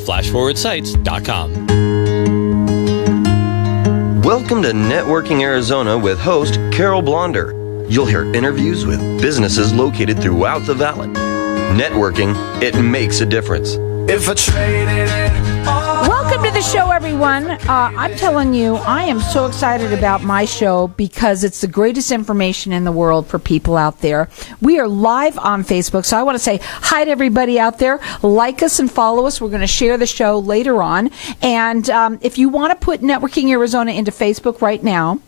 flashforwardsites.com. Welcome to Networking Arizona with host Carol Blonder. You'll hear interviews with businesses located throughout the valley. Networking, it makes a difference. If I traded it all. Welcome to the show, everyone. I'm telling you, I am so excited about my show because it's the greatest information in the world for people out there. We are live on Facebook, so I want to say hi to everybody out there. Like us and follow us. We're going to share the show later on. And if you want to put Networking Arizona into Facebook right now,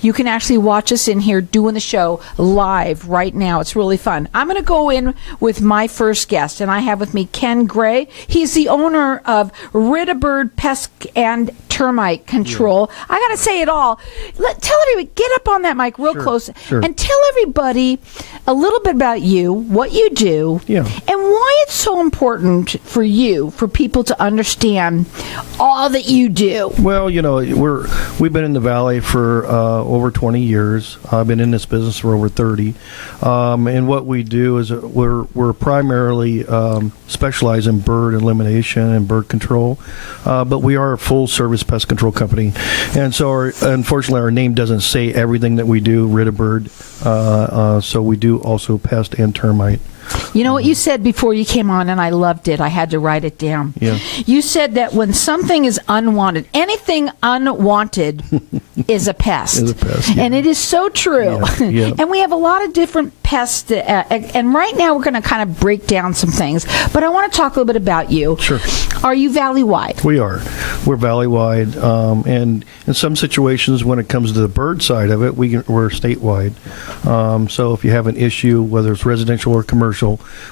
you can actually watch us in here doing the show live right now. It's really fun. I'm going to go in with my first guest, and I have with me Ken Gray. He's the owner of Ridabird Pest and Termite Control. Yeah. I got to say it all. Tell everybody, get up on that mic real close, and tell everybody a little bit about you, what you do, and why it's so important for you, for people to understand all that you do. Well, you know, we've been in the Valley for over 20 years. I've been in this business for over 30. And what we do is we're primarily specialize in bird elimination and bird control, but we are a full-service pest control company. And so, unfortunately, our name doesn't say everything that we do, Ridabird. So we do also pest and termite. You know what you said before you came on, and I loved it. I had to write it down. Yeah. You said that when something is unwanted, anything unwanted is a pest. Is a pest, yeah. And it is so true. Yeah. Yeah. And we have a lot of different pests. And right now we're going to kind of break down some things. But I want to talk a little bit about you. Sure. Are you valley-wide? We are. We're valley-wide. And in some situations, when it comes to the bird side of it, we're statewide. So if you have an issue, whether it's residential or commercial,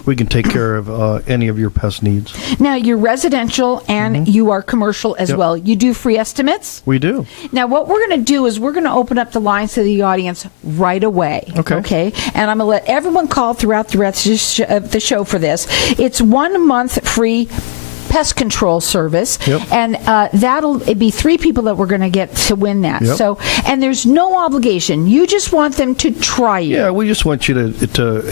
we can take care of any of your pest needs. Now, you're residential and you are commercial as well. You do free estimates? We do. Now, what we're going to do is we're going to open up the lines to the audience right away. Okay? And I'm going to let everyone call throughout the rest of the show for this. It's 1 month free pest control service, and that'll be 3 people that we're going to get to win that. So, and there's no obligation. You just want them to try you. Yeah, we just want you to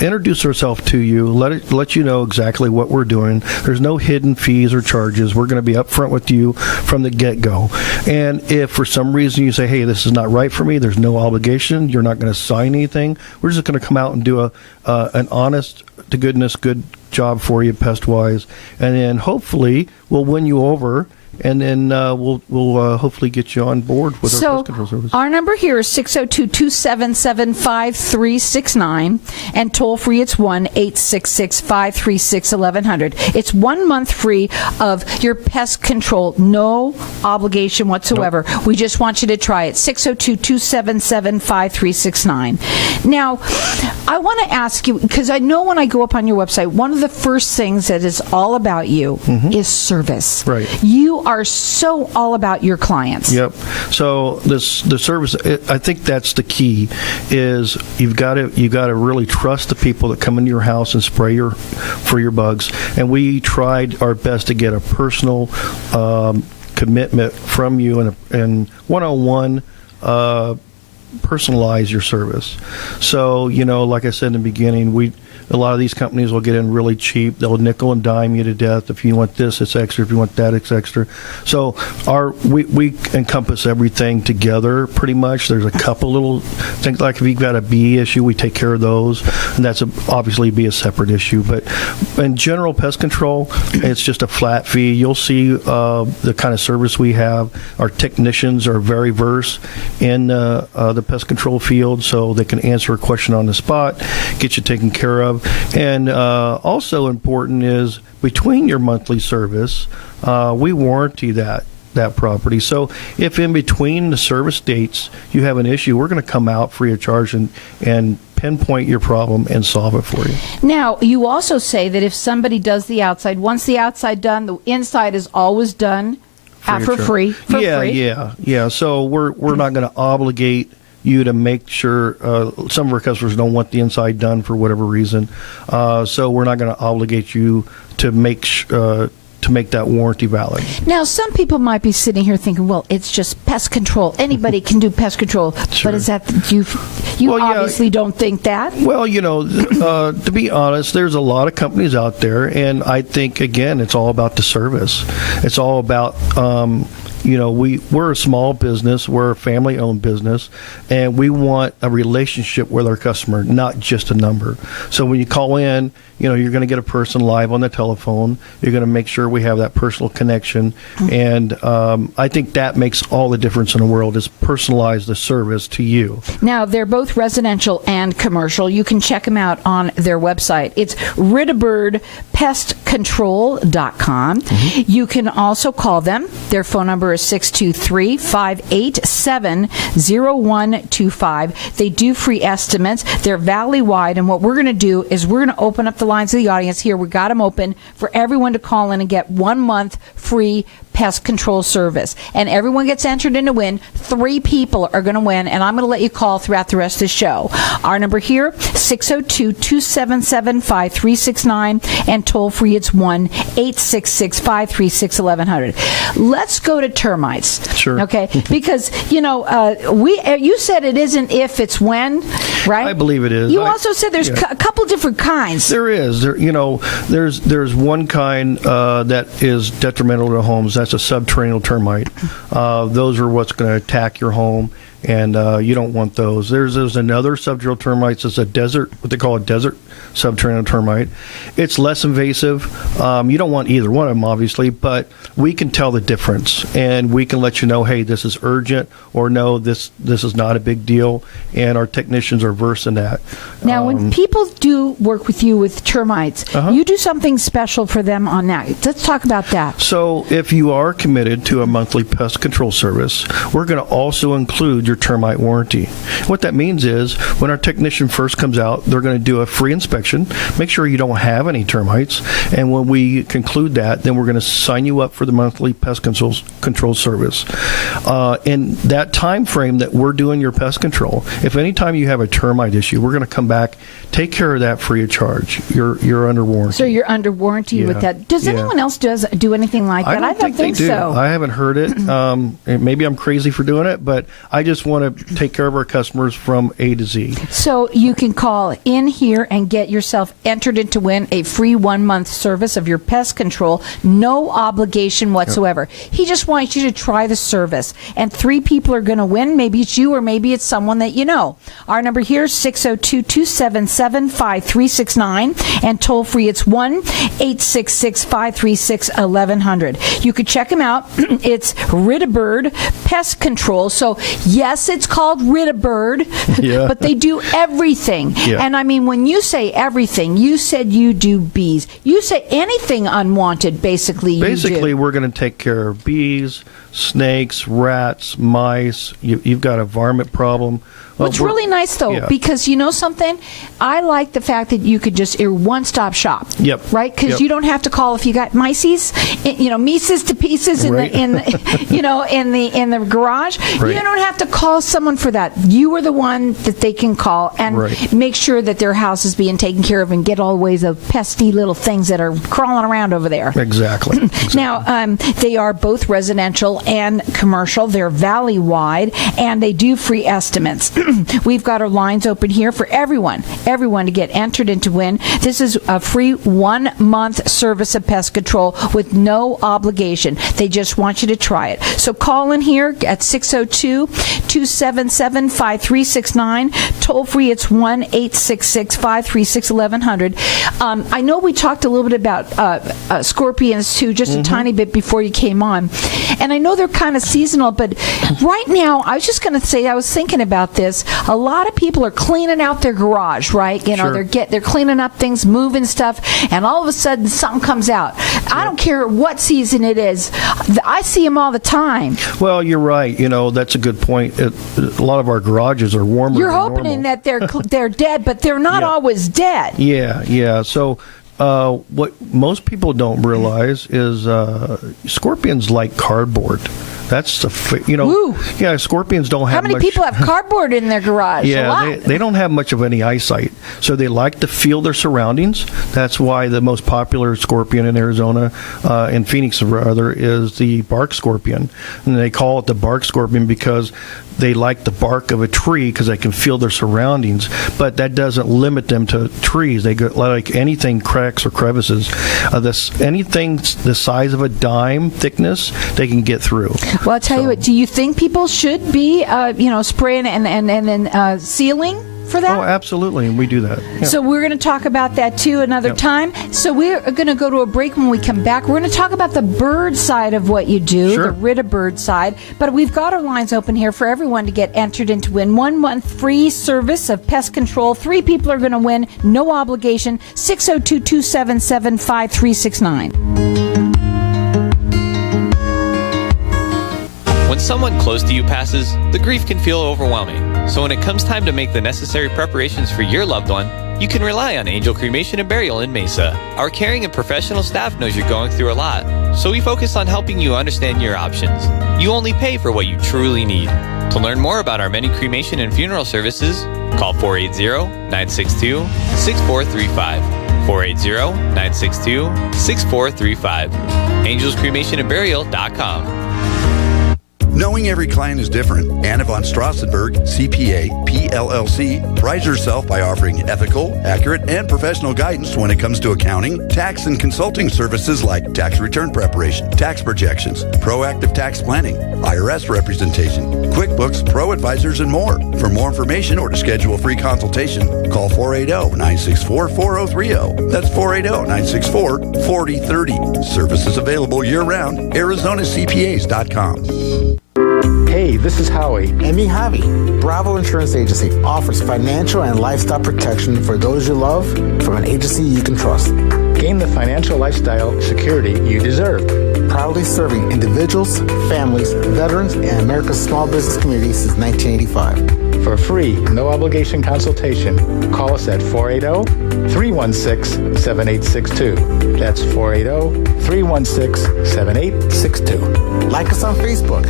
introduce ourselves to you, let you know exactly what we're doing. There's no hidden fees or charges. We're going to be upfront with you from the get-go. And if for some reason you say, hey, this is not right for me, there's no obligation. You're not going to sign anything. We're just going to come out and do an honest to goodness good job for you pest-wise, and then hopefully we'll win you over, and then we'll hopefully get you on board with our pest control service. Our number here is 602-277-5369, and toll-free it's 1-866-536-1100. It's 1 month free of your pest control, no obligation whatsoever. Nope. We just want you to try it. 602-277-5369. Now, I want to ask you, because I know when I go up on your website, one of the first things that is all about you is service. Right. You are so all about your clients. Yep. So the service, I think that's the key. Is you've got to really trust the people that come into your house and spray for your bugs. And we tried our best to get a personal commitment from you and one-on-one. Personalize your service. So, like I said in the beginning, a lot of these companies will get in really cheap. They'll nickel and dime you to death. If you want this, it's extra. If you want that, it's extra. So we encompass everything together pretty much. There's a couple little things, like if you've got a bee issue, we take care of those, and that's obviously be a separate issue. But in general pest control, it's just a flat fee. You'll see the kind of service we have. Our technicians are very versed in the pest control field, so they can answer a question on the spot, get you taken care of. And also important is between your monthly service, we warranty that property. So if in between the service dates you have an issue, we're going to come out free of charge and pinpoint your problem and solve it for you. Now, you also say that if somebody does the outside, once the outside done, the inside is always done for free. Yeah. So we're not going to obligate you to make sure. Some of our customers don't want the inside done for whatever reason, so we're not going to obligate you to make that warranty valid. Now, some people might be sitting here thinking, well, it's just pest control. Anybody can do pest control. Sure. But is that You Well, yeah. obviously don't think that. Well, to be honest, there's a lot of companies out there, and I think, again, it's all about the service. It's all about, we're a small business, we're a family-owned business, and we want a relationship with our customer, not just a number. So when you call in, you're going to get a person live on the telephone. You're going to make sure we have that personal connection, and I think that makes all the difference in the world, is personalize the service to you. Now, they're both residential and commercial. You can check them out on their website. It's ridabirdpestcontrol.com. You can also call them. Their phone number is 623-587-0125. They do free estimates. They're valley-wide, and what we're going to do is we're going to open up the lines of the audience here. We got them open for everyone to call in and get 1 month free pest control service. And everyone gets entered in to win. 3 people are going to win, and I'm going to let you call throughout the rest of the show. Our number here, 602-277-5369, and toll free, it's 1-866-536-1100. Let's go to termites. Sure. Okay? Because, you said it isn't if, it's when, right? I believe it is. You also said there's a couple different kinds. There is. There's one kind that is detrimental to homes. That's a subterranean termite. Those are what's going to attack your home, and you don't want those. There's another subterranean termite. It's what they call a desert subterranean termite. It's less invasive. You don't want either one of them, obviously, but we can tell the difference, and we can let you know, hey, this is urgent, or no, this is not a big deal, and our technicians are versed in that. Now, when people do work with you with termites, you do something special for them on that. Let's talk about that. So if you are committed to a monthly pest control service, we're going to also include your termite warranty. What that means is when our technician first comes out, they're going to do a free inspection, make sure you don't have any termites, and when we conclude that, then we're going to sign you up for the monthly pest control service. In that time frame that we're doing your pest control, if any time you have a termite issue, we're going to come back, take care of that free of charge. You're under warranty. So you're under warranty with that. Does anyone else do anything like that? I don't think so. I haven't heard it. Maybe I'm crazy for doing it, but I just want to take care of our customers from A to Z. So you can call in here and get yourself entered in to win a free 1 month service of your pest control, no obligation whatsoever. He just wants you to try the service, and 3 people are going to win. Maybe it's you, or maybe it's someone that you know. Our number here is 602-277-5369, and toll free, it's 1-866-536-1100. You could check him out. It's Ridabird Pest Control. So yes, it's called Ridabird, but they do everything. And I mean, when you say everything, you said you do bees. You say anything unwanted, basically you do. Basically, we're going to take care of bees, snakes, rats, mice. You've got a varmint problem. What's really nice, though, because you know something? I like the fact that you could just, you're one-stop shop. Yep. Right? Because you don't have to call if you got mices, mices to pieces in the garage. Right. You don't have to call someone for that. You are the one that they can call and make sure that their house is being taken care of and get all the ways of pesky little things that are crawling around over there. Exactly. Now, they are both residential and commercial. They're valley-wide, and they do free estimates. We've got our lines open here for everyone to get entered in to win. This is a free 1 month service of pest control with no obligation. They just want you to try it. So call in here at 602-277-5369. Toll free, it's 1-866-536-1100. I know we talked a little bit about scorpions too, just a tiny bit before you came on. And I know they're kind of seasonal, but right now, I was just going to say, I was thinking about this. A lot of people are cleaning out their garage, right? They're cleaning up things, moving stuff, and all of a sudden something comes out. I don't care what season it is. I see them all the time. Well, you're right. That's a good point. A lot of our garages are warmer. You're hoping that they're dead, but they're not always dead. Yeah. So what most people don't realize is scorpions like cardboard. That's scorpions don't have much. How many people have cardboard in their garage? Yeah, they don't have much of any eyesight, so they like to feel their surroundings. That's why the most popular scorpion in Arizona, in Phoenix rather, is the bark scorpion, and they call it the bark scorpion because they like the bark of a tree because they can feel their surroundings, but that doesn't limit them to trees. They go, like anything, cracks or crevices. Anything the size of a dime thickness, they can get through. Well, I'll tell you what, do you think people should be, spraying and sealing for that? Oh, absolutely, and we do that. Yeah. So we're going to talk about that too another time. So we're going to go to a break. When we come back, we're going to talk about the bird side of what you do, Sure. the Ridabird side. But we've got our lines open here for everyone to get entered into win 1 month free service of pest control. 3 people are going to win, no obligation. 602-277-5369. When someone close to you passes, the grief can feel overwhelming. So when it comes time to make the necessary preparations for your loved one, you can rely on Angel Cremation and Burial in Mesa. Our caring and professional staff knows you're going through a lot, so we focus on helping you understand your options. You only pay for what you truly need. To learn more about our many cremation and funeral services, call 480-962-6435. 480-962-6435. AngelsCremationandBurial.com. Knowing every client is different, Anna von Strassenberg, CPA, PLLC, prides herself by offering ethical, accurate, and professional guidance when it comes to accounting, tax, and consulting services like tax return preparation, tax projections, proactive tax planning, IRS representation, QuickBooks, Pro Advisors, and more. For more information or to schedule a free consultation, call 480-964-4030. That's 480-964-4030. Services available year-round. ArizonaCPAs.com. Hey, this is Howie. And me, Javi. Bravo Insurance Agency offers financial and lifestyle protection for those you love from an agency you can trust. Gain the financial lifestyle security you deserve. Proudly serving individuals, families, veterans, and America's small business community since 1985. For a free, no-obligation consultation, call us at 480-316-7862. That's 480-316-7862. Like us on Facebook.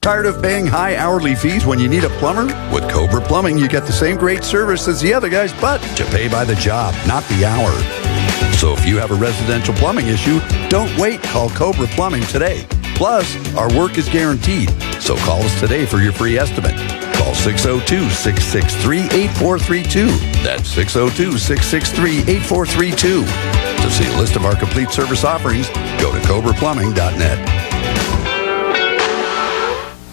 Tired of paying high hourly fees when you need a plumber? With Cobra Plumbing, you get the same great service as the other guys, but you pay by the job, not the hour. So if you have a residential plumbing issue, don't wait. Call Cobra Plumbing today. Plus, our work is guaranteed. So call us today for your free estimate. Call 602-663-8432. That's 602-663-8432. To see a list of our complete service offerings, go to cobraplumbing.net.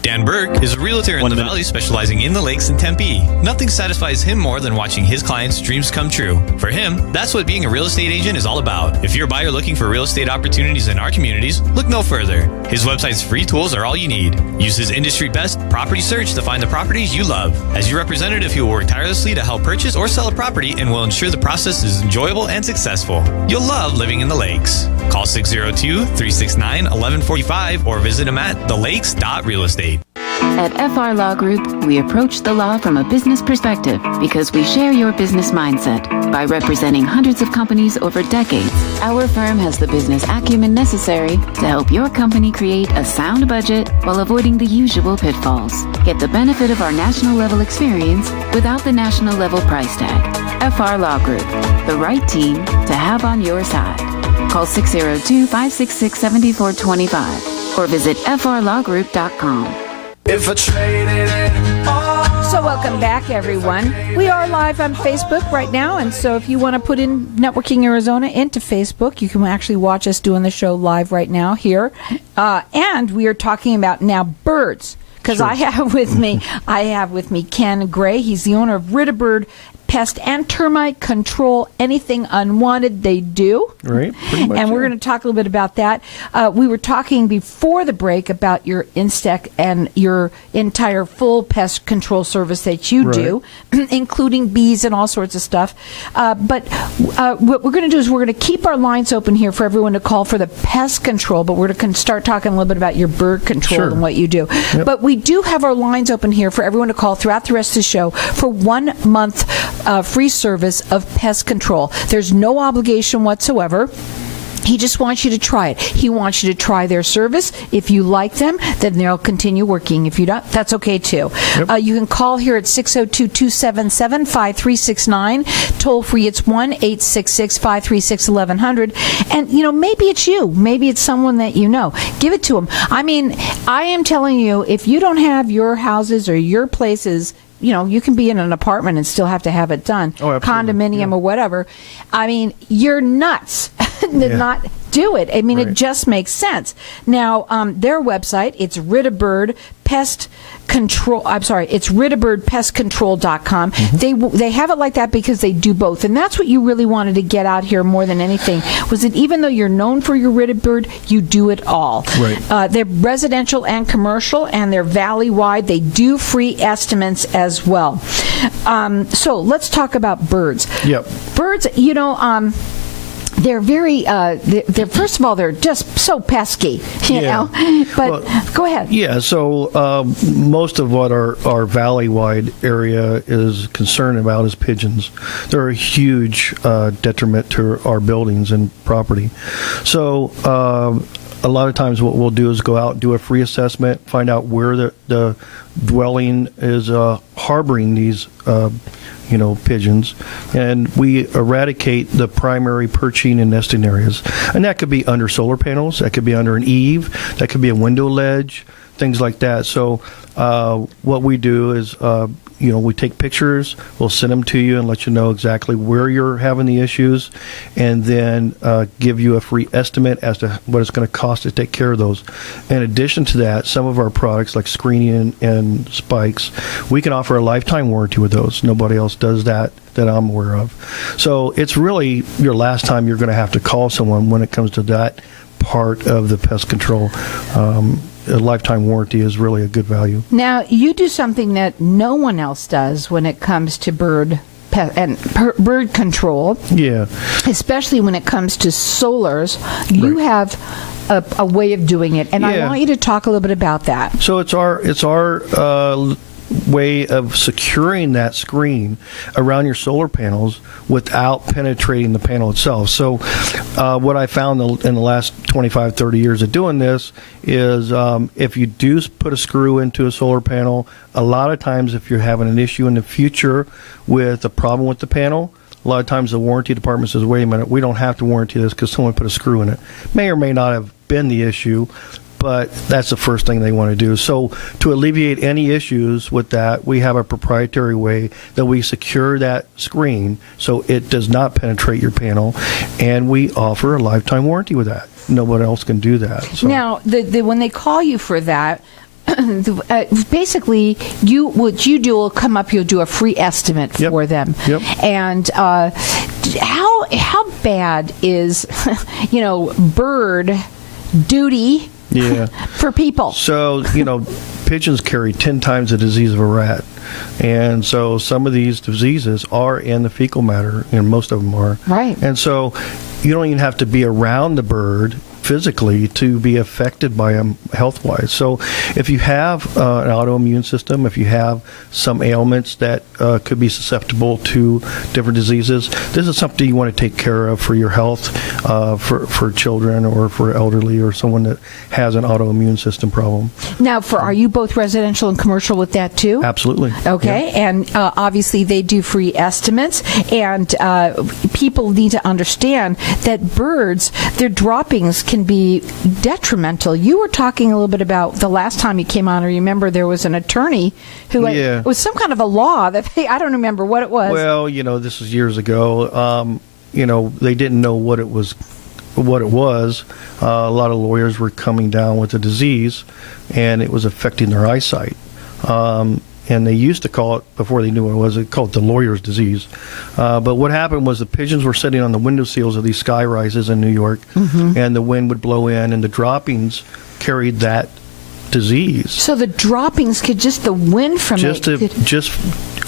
Dan Burke is a realtor in the Valley specializing in the lakes in Tempe. Nothing satisfies him more than watching his clients' dreams come true. For him, that's what being a real estate agent is all about. If you're a buyer looking for real estate opportunities in our communities, look no further. His website's free tools are all you need. Use his industry-best property search to find the properties you love. As your representative, he will work tirelessly to help purchase or sell a property and will ensure the process is enjoyable and successful. You'll love living in the lakes. Call 602-369-1145 or visit him at thelakes.realestate. At FR Law Group, we approach the law from a business perspective because we share your business mindset. By representing hundreds of companies over decades, our firm has the business acumen necessary to help your company create a sound budget while avoiding the usual pitfalls. Get the benefit of our national level experience without the national level price tag. FR Law Group, the right team to have on your side. Call 602-566-7425 or visit frlawgroup.com. If I traded it all. So welcome back, everyone. We are live on Facebook right now, and so if you want to put in Networking Arizona into Facebook, you can actually watch us doing the show live right now here. And we are talking about now birds, because sure. I have with me Ken Gray. He's the owner of Ridabird Pest and Termite Control. Anything unwanted, they do. Right, pretty much. And we're going to talk a little bit about that. We were talking before the break about your Instac and your entire full pest control service that you do, including bees and all sorts of stuff. But what we're going to do is we're going to keep our lines open here for everyone to call for the pest control, but we're going to start talking a little bit about your bird control and what you do. Yep. But we do have our lines open here for everyone to call throughout the rest of the show for 1 month free service of pest control. There's no obligation whatsoever. He just wants you to try it. He wants you to try their service. If you like them, then they'll continue working. If you don't, that's okay too. Yep. You can call here at 602-277-5369. Toll free, it's 1-866-536-1100. And, maybe it's you. Maybe it's someone that you know. Give it to them. I mean, I am telling you, if you don't have your houses or your places, you can be in an apartment and still have to have it done. Oh, absolutely. Condominium or whatever. I mean, you're nuts to not do it. I mean, Right. It just makes sense. Now, their website, it's Ridabird Pest Control. I'm sorry, it's RidabirdPestControl.com. They have it like that because they do both, and that's what you really wanted to get out here more than anything. Was that even though you're known for your Ridabird, you do it all. Right. They're residential and commercial, and they're valley-wide. They do free estimates as well. So let's talk about birds. Yep. Birds, they're very, they're first of all, they're just so pesky, you know. But go ahead. Yeah, so most of what our valley-wide area is concerned about is pigeons. They're a huge detriment to our buildings and property. So a lot of times what we'll do is go out, do a free assessment, find out where the dwelling is harboring these pigeons, and we eradicate the primary perching and nesting areas. And that could be under solar panels, that could be under an eave, that could be a window ledge, things like that. So what we do is, we take pictures, we'll send them to you and let you know exactly where you're having the issues, and then give you a free estimate as to what it's going to cost to take care of those. In addition to that, some of our products like screening and spikes, we can offer a lifetime warranty with those. Nobody else does that I'm aware of. So it's really your last time you're going to have to call someone when it comes to that part of the pest control. A lifetime warranty is really a good value. Now, you do something that no one else does when it comes to bird control. Yeah. Especially when it comes to solars. You have a way of doing it, and I want you to talk a little bit about that. So it's our way of securing that screen around your solar panels without penetrating the panel itself. So what I found in the last 25, 30 years of doing this is if you do put a screw into a solar panel, a lot of times if you're having an issue in the future with a problem with the panel, a lot of times the warranty department says, wait a minute, we don't have to warranty this because someone put a screw in it. May or may not have been the issue, but that's the first thing they want to do. So to alleviate any issues with that, we have a proprietary way that we secure that screen so it does not penetrate your panel, and we offer a lifetime warranty with that. Nobody else can do that. So. Now, when they call you for that, basically, what you do will come up. You'll do a free estimate for them. Yep. And how bad is bird duty? Yeah. For people. So, pigeons carry 10 times the disease of a rat. And so some of these diseases are in the fecal matter, and most of them are. Right. And so you don't even have to be around the bird physically to be affected by them health-wise. So if you have an autoimmune system, if you have some ailments that could be susceptible to different diseases, this is something you want to take care of for your health, for children or for elderly or someone that has an autoimmune system problem. Now, are you both residential and commercial with that too? Absolutely. Okay, yeah. And obviously they do free estimates, and people need to understand that birds, their droppings can be detrimental. You were talking a little bit about the last time you came on. I remember there was an attorney who it was some kind of a law that I don't remember what it was. Well, this was years ago. They didn't know what it was. A lot of lawyers were coming down with the disease, and it was affecting their eyesight. And they used to call it, before they knew what it was, they called it the lawyer's disease. But what happened was the pigeons were sitting on the window sills of these sky rises in New York, and the wind would blow in, and the droppings carried that disease. So the droppings could the wind from just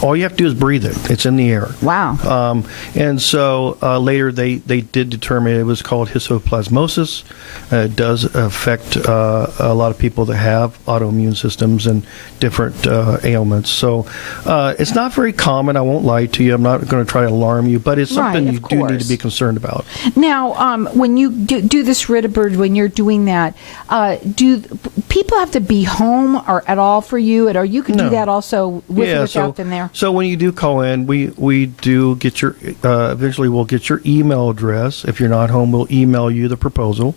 all you have to do is breathe it. It's in the air. Wow. And so later they did determine it was called histoplasmosis. It does affect a lot of people that have autoimmune systems and different ailments. So it's not very common. I won't lie to you. I'm not going to try to alarm you, but it's something you do need to be concerned about. Now, when you do this Ridabird, when you're doing that, do people have to be home or at all for you, or you can do that also with or without them there? So when you do call in, we do get your eventually we'll get your email address. If you're not home, we'll email you the proposal.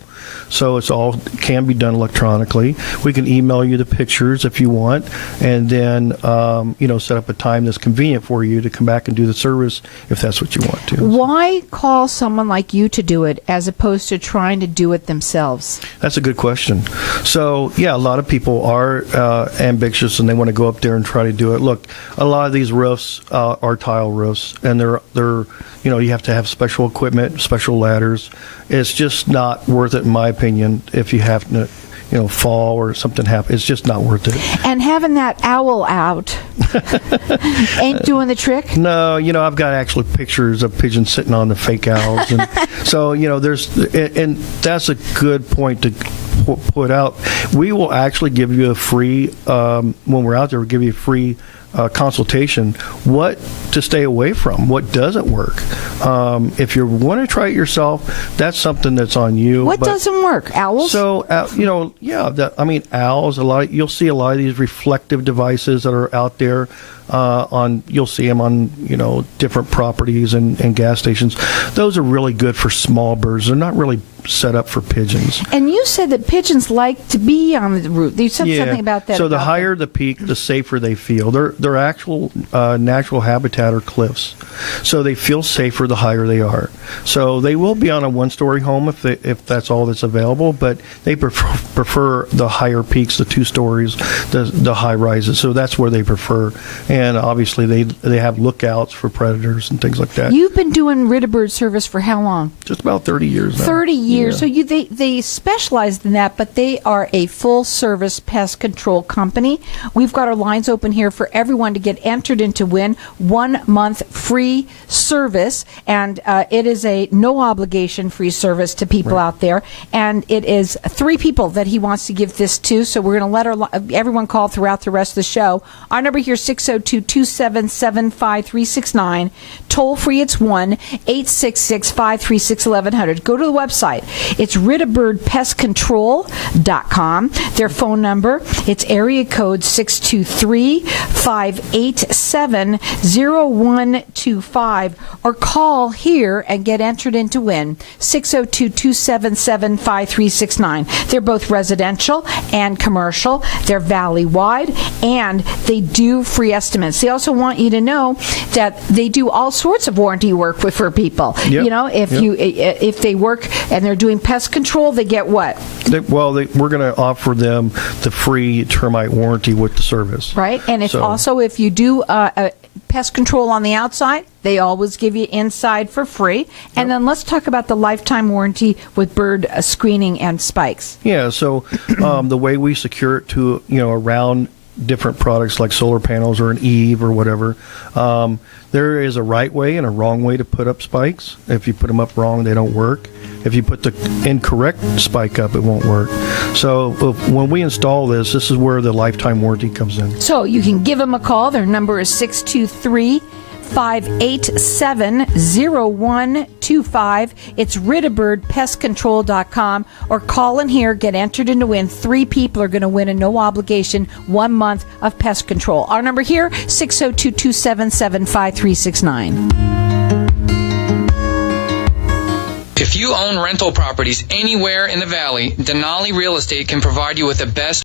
So it's all can be done electronically. We can email you the pictures if you want, and then set up a time that's convenient for you to come back and do the service if that's what you want to. Why call someone like you to do it as opposed to trying to do it themselves? That's a good question. So yeah, a lot of people are ambitious and they want to go up there and try to do it. Look, a lot of these roofs are tile roofs, and they're you have to have special equipment, special ladders. It's just not worth it, in my opinion, if you have to fall or something happen. It's just not worth it. And having that owl out ain't doing the trick? No, I've got actually pictures of pigeons sitting on the fake owls. And so, and that's a good point to put out. We will actually give you a free, when we're out there, we'll give you a free consultation, what to stay away from, what doesn't work. If you want to try it yourself, that's something that's on you. What doesn't work? Owls? So, owls, you'll see a lot of these reflective devices that are out there. You'll see them on different properties and gas stations. Those are really good for small birds. They're not really set up for pigeons. And you said that pigeons like to be on the roof. You said something about that. So the higher the peak, the safer they feel. Their actual natural habitat are cliffs, so they feel safer the higher they are. So they will be on a one-story home if that's all that's available, but they prefer the higher peaks, the 2 stories, the high rises. So that's where they prefer. And obviously they have lookouts for predators and things like that. You've been doing Ridabird service for how long? Just about 30 years now. 30 years. So they specialize in that, but they are a full-service pest control company. We've got our lines open here for everyone to get entered in to win 1 month free service, and it is a no-obligation free service to people out there, and it is 3 people that he wants to give this to, so we're going to let everyone call throughout the rest of the show. Our number here is 602-277-5369. Toll free, it's 1-866-536-1100. Go to the website. It's ridabirdpestcontrol.com. Their phone number, it's area code 623-587-0125. Or call here and get entered in to win 602-277-5369. They're both residential and commercial. They're valley-wide, and they do free estimates. They also want you to know that they do all sorts of warranty work for people. Yep. If they work and they're doing pest control, they get what? We're going to offer them the free termite warranty with the service. Right, and if you do pest control on the outside, they always give you inside for free. And then let's talk about the lifetime warranty with bird screening and spikes. Yeah, so the way we secure it to around different products like solar panels or an eave or whatever, there is a right way and a wrong way to put up spikes. If you put them up wrong, they don't work. If you put the incorrect spike up, it won't work. So when we install this is where the lifetime warranty comes in. So you can give them a call. Their number is 623-587-0125. It's ridabirdpestcontrol.com, or call in here, get entered in to win. 3 people are going to win a no obligation 1 month of pest control. Our number here, 602-277-5369. If you own rental properties anywhere in the valley, Denali Real Estate can provide you with the best